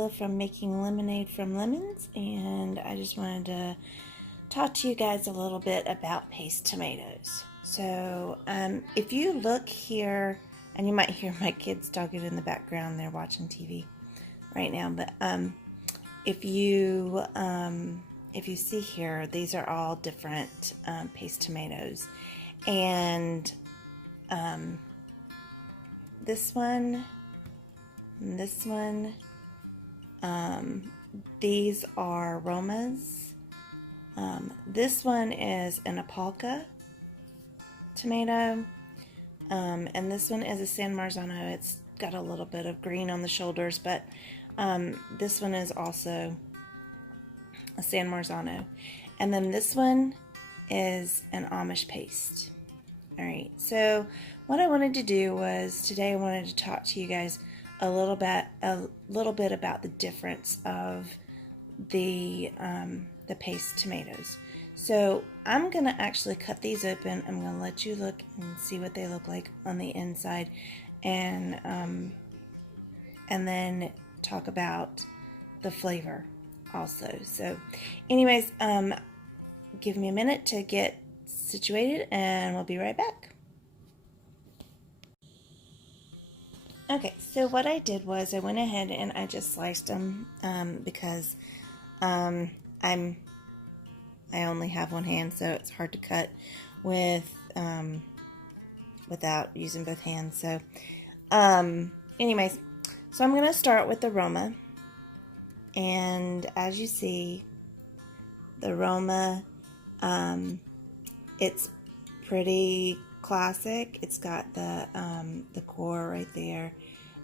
Shayla from Making Lemonade from Lemons, and I just wanted to talk to you guys a little bit about paste tomatoes. So if you look here, and you might hear my kids talking in the background, they're watching TV right now, but if you see here, these are all different paste tomatoes, and this one, these are Romas. This one is an Opalka tomato, and this one is a San Marzano. It's got a little bit of green on the shoulders, but this one is also a San Marzano. And then this one is an Amish paste. Alright, so what I wanted to do was today I wanted to talk to you guys a little bit about the difference of the paste tomatoes. So I'm gonna actually cut these open. I'm gonna let you look and see what they look like on the inside, and then talk about the flavor also. So anyways, give me a minute to get situated and we'll be right back. Okay, so what I did was I went ahead and I just sliced them because I only have one hand, so it's hard to cut with without using both hands. So anyways, so I'm gonna start with the Roma, and as you see, the Roma, it's pretty classic. It's got the core right there,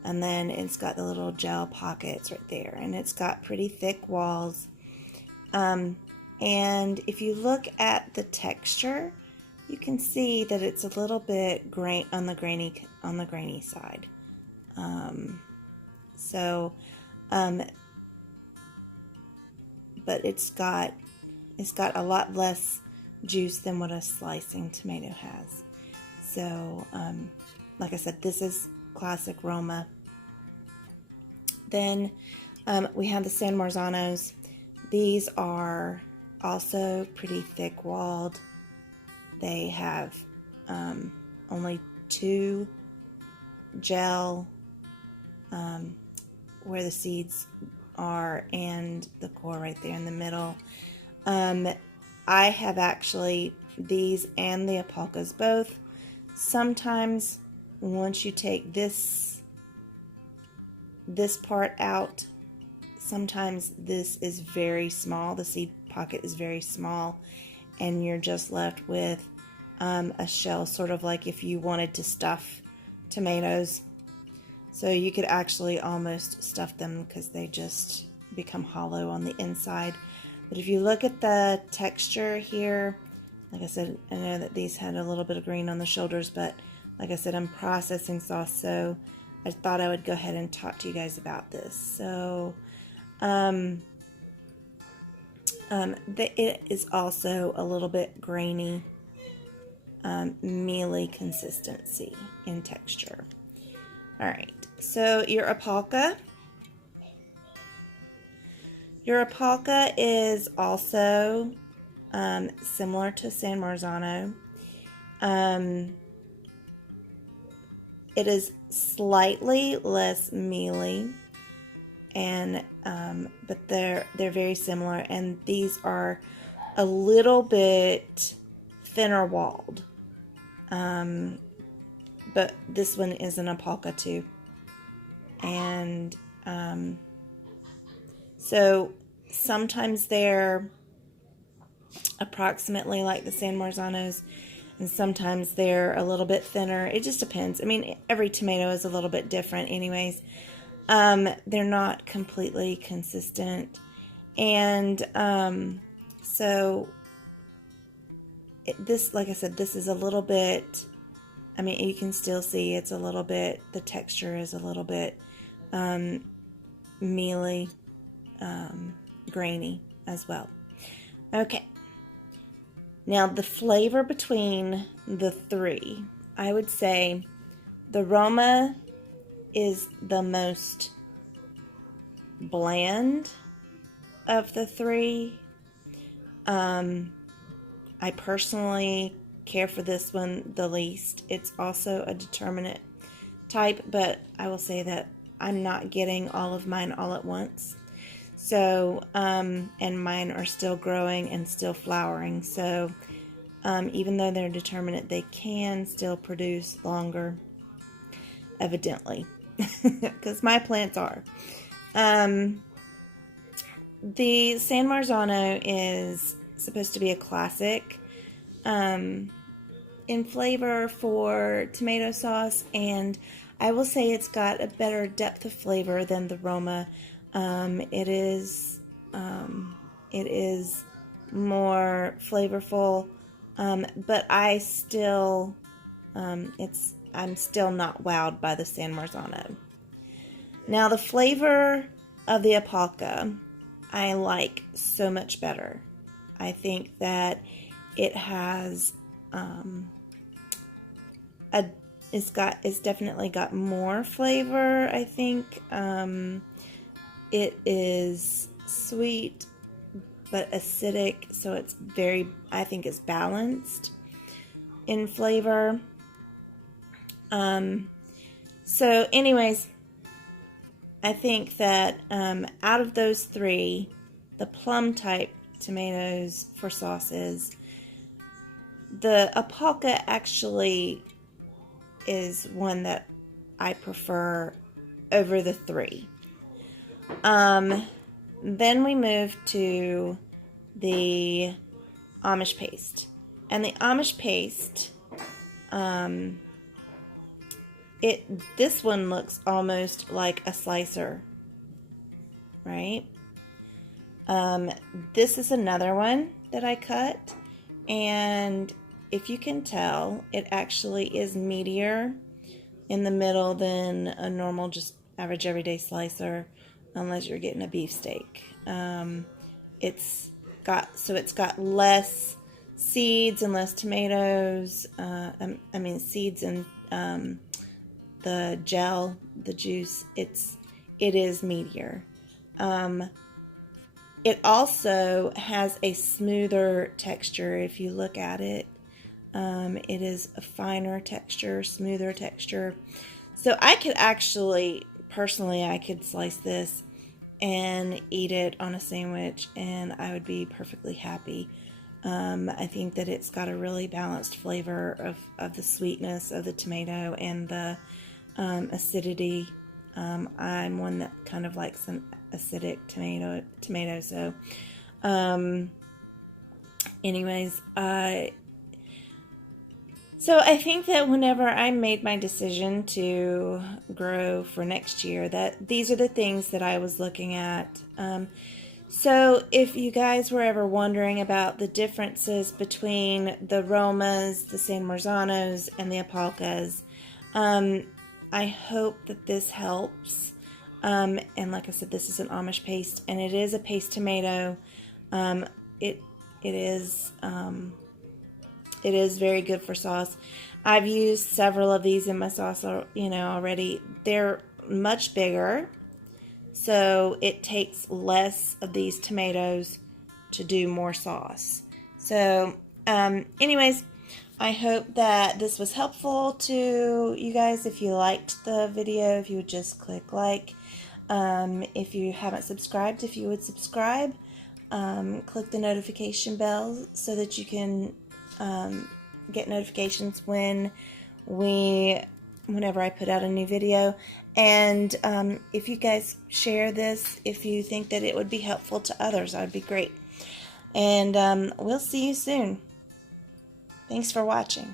and then it's got the little gel pockets right there, and it's got pretty thick walls. And if you look at the texture, you can see that it's a little bit on the grainy side. But it's got a lot less juice than what a slicing tomato has. So like I said, this is classic Roma. Then we have the San Marzanos. These are also pretty thick walled. They have only two gel where the seeds are, and the core right there in the middle. I have actually these and the Opalkas both. Sometimes once you take this part out, sometimes this is very small, the seed pocket is very small, and you're just left with a shell, sort of like if you wanted to stuff tomatoes. So you could actually almost stuff them because they just become hollow on the inside. But if you look at the texture here, like I said, I know that these had a little bit of green on the shoulders, but like I said, I'm processing sauce, so I thought I would go ahead and talk to you guys about this. So it is also a little bit grainy, mealy consistency in texture. Alright, so your Opalka is also similar to San Marzano. It is slightly less mealy, and but they're very similar, and these are a little bit thinner walled. But this one is an Opalka too, and so sometimes they're approximately like the San Marzanos, and sometimes they're a little bit thinner. It just depends. I mean, every tomato is a little bit different anyways. They're not completely consistent, and so this, like I said, this is a little bit, I mean, you can still see it's a little bit, the texture is a little bit mealy, grainy as well. Okay, now the flavor between the three, I would say the Roma is the most bland of the three. I personally care for this one the least. It's also a determinate type, but I will say that I'm not getting all of mine all at once. So, and mine are still growing and still flowering. So, even though they're determinate, they can still produce longer, evidently, because my plants are. The San Marzano is supposed to be a classic in flavor for tomato sauce, and I will say it's got a better depth of flavor than the Roma. It is more flavorful, but I still I'm still not wowed by the San Marzano. Now the flavor of the Opalka I like so much better. I think that it has it's definitely got more flavor. I think it is sweet but acidic, so I think it's balanced in flavor. So anyways, I think that out of those three, the plum type tomatoes for sauces, the Opalka actually is one that I prefer over the three. Then we move to the Amish paste. And the Amish paste, this one looks almost like a slicer, right? This is another one that I cut, and if you can tell, it actually is meatier in the middle than a normal, just average everyday slicer, unless you're getting a beefsteak. It's got less seeds and less tomatoes. Seeds and the gel, the juice. It is meatier. It also has a smoother texture. If you look at it, it is a finer texture, smoother texture. So I could actually, personally, I could slice this and eat it on a sandwich, and I would be perfectly happy. I think that it's got a really balanced flavor of the sweetness of the tomato and the acidity. I'm one that kind of likes an acidic tomato. So, anyways, so I think that whenever I made my decision to grow for next year, that these are the things that I was looking at. So if you guys were ever wondering about the differences between the Romas, the San Marzanos, and the Opalkas, I hope that this helps. And like I said, this is an Amish paste, and it is a paste tomato. It is very good for sauce. I've used several of these in my sauce, already. They're much bigger, so it takes less of these tomatoes to do more sauce. So, anyways, I hope that this was helpful to you guys. If you liked the video, if you would just click like. If you haven't subscribed, if you would subscribe, click the notification bell so that you can get notifications whenever I put out a new video. And if you guys share this, if you think that it would be helpful to others, that would be great. And we'll see you soon. Thanks for watching.